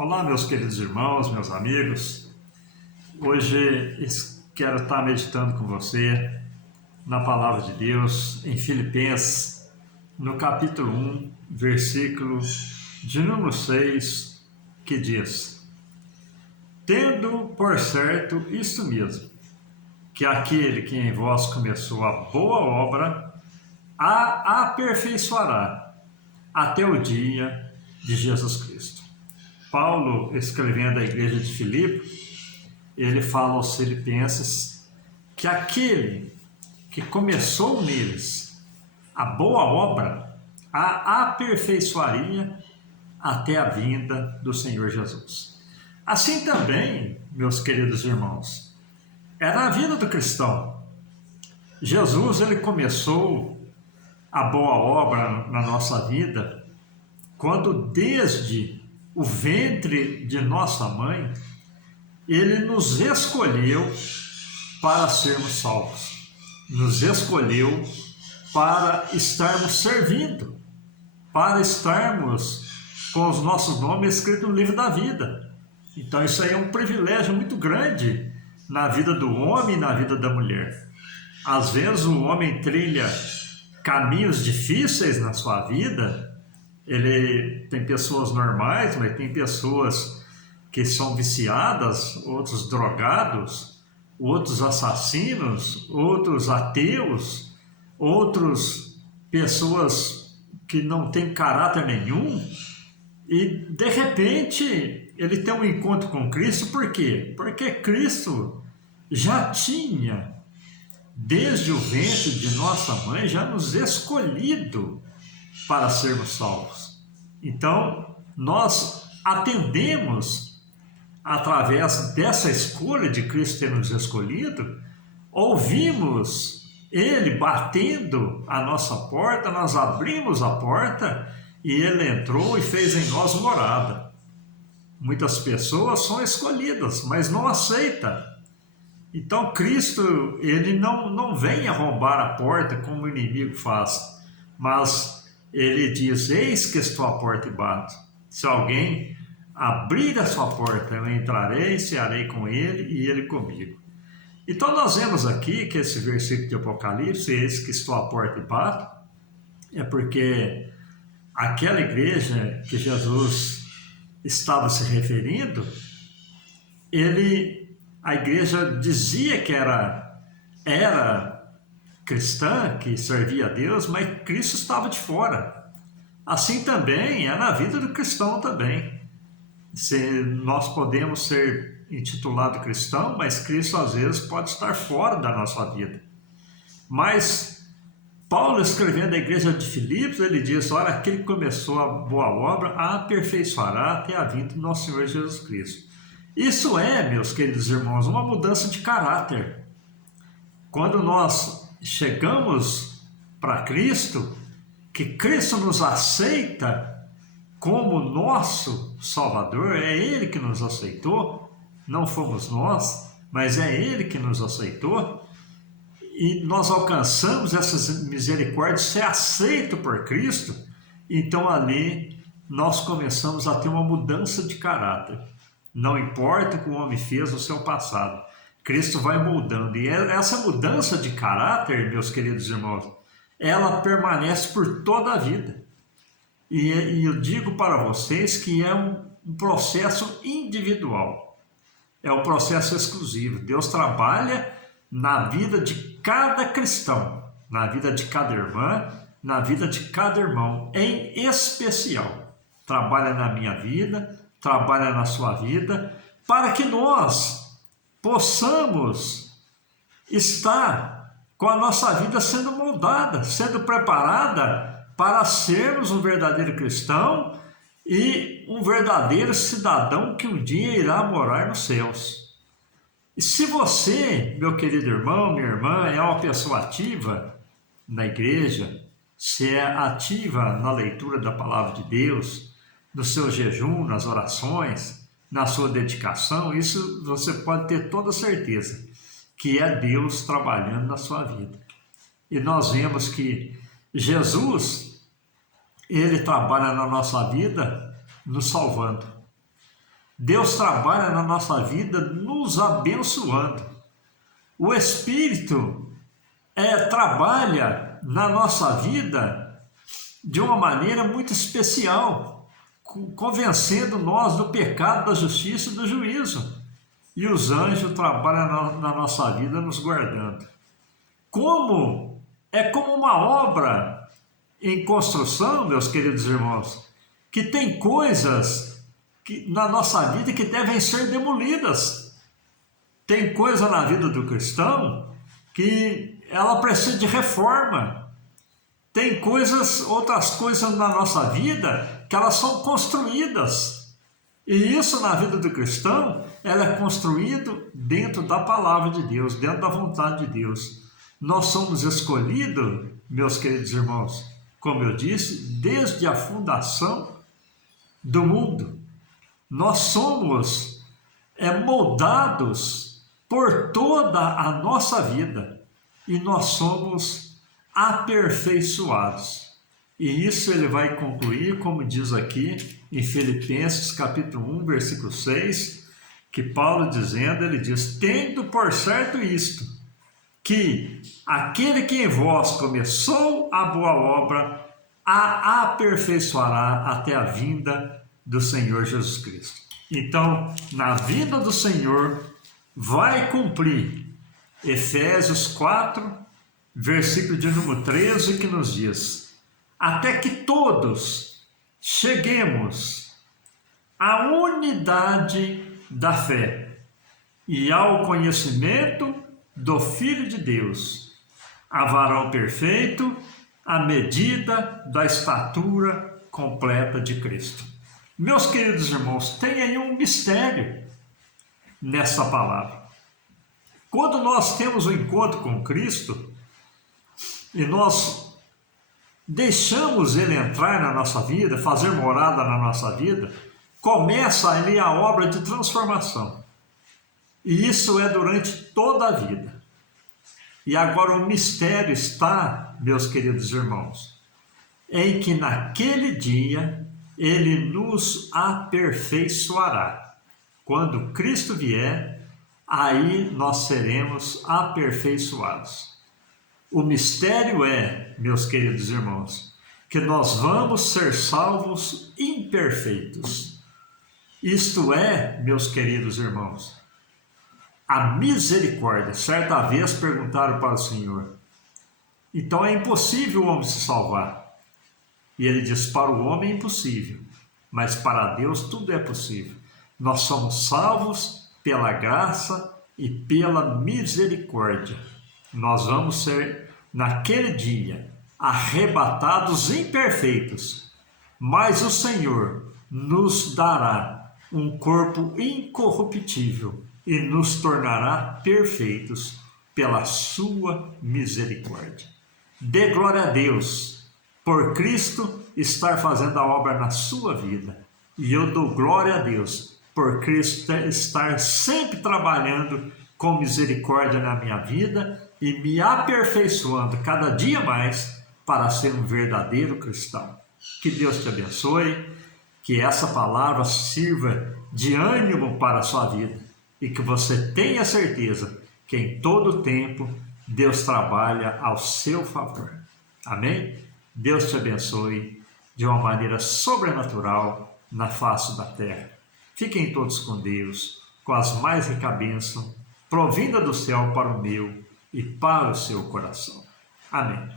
Olá, meus queridos irmãos, meus amigos. Hoje quero estar meditando com você na Palavra de Deus, em Filipenses, no capítulo 1, versículo de número 6, que diz: Tendo por certo isto mesmo, que aquele que em vós começou a boa obra, a aperfeiçoará até o dia de Jesus Cristo. Paulo, escrevendo à igreja de Filipe, ele fala aos filipenses que aquele que começou neles a boa obra, a aperfeiçoaria até a vinda do Senhor Jesus. Assim também, meus queridos irmãos, é na vida do cristão. Jesus, ele começou a boa obra na nossa vida quando desde o ventre de nossa mãe, ele nos escolheu para sermos salvos, nos escolheu para estarmos servindo, para estarmos com os nossos nomes escritos no livro da vida. Então isso aí é um privilégio muito grande na vida do homem e na vida da mulher. Às vezes o homem trilha caminhos difíceis na sua vida. Ele tem pessoas normais, mas tem pessoas que são viciadas, outros drogados, outros assassinos, outros ateus, outros pessoas que não têm caráter nenhum. E de repente ele tem um encontro com Cristo. Por quê? Porque Cristo já tinha, desde o ventre de nossa mãe, já nos escolhido para sermos salvos. Então, nós atendemos, através dessa escolha de Cristo ter nos escolhido, ouvimos Ele batendo a nossa porta, nós abrimos a porta e Ele entrou e fez em nós morada. Muitas pessoas são escolhidas, mas não aceitam. Então, Cristo, Ele não vem arrombar a porta como o inimigo faz, mas Ele diz: eis que estou à porta e bato. Se alguém abrir a sua porta, eu entrarei, cearei com ele e ele comigo. Então nós vemos aqui que esse versículo de Apocalipse, eis que estou à porta e bato, é porque aquela igreja que Jesus estava se referindo, a igreja dizia que era cristã, que servia a Deus, mas Cristo estava de fora. Assim também é na vida do cristão também. Nós podemos ser intitulados cristão, mas Cristo às vezes pode estar fora da nossa vida. Mas Paulo, escrevendo à igreja de Filipos, ele diz: olha, aquele que começou a boa obra a aperfeiçoará até a vinda do nosso Senhor Jesus Cristo. Isso é, meus queridos irmãos, uma mudança de caráter. Quando nós chegamos para Cristo, que Cristo nos aceita como nosso Salvador, é Ele que nos aceitou, não fomos nós, mas é Ele que nos aceitou, e nós alcançamos essas misericórdias, ser aceito por Cristo. Então ali nós começamos a ter uma mudança de caráter. Não importa o que o homem fez no seu passado, Cristo vai moldando, e essa mudança de caráter, meus queridos irmãos, ela permanece por toda a vida. E eu digo para vocês que é um processo individual, é um processo exclusivo. Deus trabalha na vida de cada cristão, na vida de cada irmã, na vida de cada irmão, em especial. Trabalha na minha vida, trabalha na sua vida, para que nós possamos estar com a nossa vida sendo moldada, sendo preparada para sermos um verdadeiro cristão e um verdadeiro cidadão que um dia irá morar nos céus. E se você, meu querido irmão, minha irmã, é uma pessoa ativa na igreja, se é ativa na leitura da palavra de Deus, no seu jejum, nas orações, na sua dedicação, isso você pode ter toda certeza que é Deus trabalhando na sua vida. E nós vemos que Jesus, Ele trabalha na nossa vida nos salvando. Deus trabalha na nossa vida nos abençoando. O Espírito trabalha na nossa vida de uma maneira muito especial, convencendo nós do pecado, da justiça e do juízo. E os anjos trabalham na nossa vida nos guardando. É como uma obra em construção, meus queridos irmãos, que tem coisas na nossa vida que devem ser demolidas. Tem coisa na vida do cristão que ela precisa de reforma. Tem outras coisas na nossa vida que elas são construídas. E isso na vida do cristão, ela é construído dentro da palavra de Deus, dentro da vontade de Deus. Nós somos escolhidos, meus queridos irmãos, como eu disse, desde a fundação do mundo. Nós somos moldados por toda a nossa vida e nós somos aperfeiçoados. E isso ele vai concluir, como diz aqui em Filipenses capítulo 1, versículo 6, que Paulo dizendo, ele diz: tendo por certo isto, que aquele que em vós começou a boa obra, a aperfeiçoará até a vinda do Senhor Jesus Cristo. Então, na vinda do Senhor, vai cumprir Efésios 4, versículo de número 13, que nos diz: até que todos cheguemos à unidade da fé e ao conhecimento do Filho de Deus, a varão perfeito, à medida da estatura completa de Cristo. Meus queridos irmãos, tem aí um mistério nessa palavra. Quando nós temos o encontro com Cristo e nós deixamos Ele entrar na nossa vida, fazer morada na nossa vida, começa ali a obra de transformação. E isso é durante toda a vida. E agora o mistério está, meus queridos irmãos, em que naquele dia Ele nos aperfeiçoará. Quando Cristo vier, aí nós seremos aperfeiçoados. O mistério meus queridos irmãos, que nós vamos ser salvos imperfeitos. Isto meus queridos irmãos, a misericórdia. Certa vez perguntaram para o Senhor: então é impossível o homem se salvar? E ele diz: para o homem é impossível, mas para Deus tudo é possível. Nós somos salvos pela graça e pela misericórdia. Nós vamos ser, naquele dia, arrebatados imperfeitos, mas o Senhor nos dará um corpo incorruptível e nos tornará perfeitos pela sua misericórdia. Dê glória a Deus por Cristo estar fazendo a obra na sua vida. E eu dou glória a Deus por Cristo estar sempre trabalhando com misericórdia na minha vida e me aperfeiçoando cada dia mais para ser um verdadeiro cristão. Que Deus te abençoe, que essa palavra sirva de ânimo para a sua vida e que você tenha certeza que em todo tempo Deus trabalha ao seu favor. Amém? Deus te abençoe de uma maneira sobrenatural na face da terra. Fiquem todos com Deus, com as mais ricas bênçãos, provinda do céu para o meu e para o seu coração. Amém.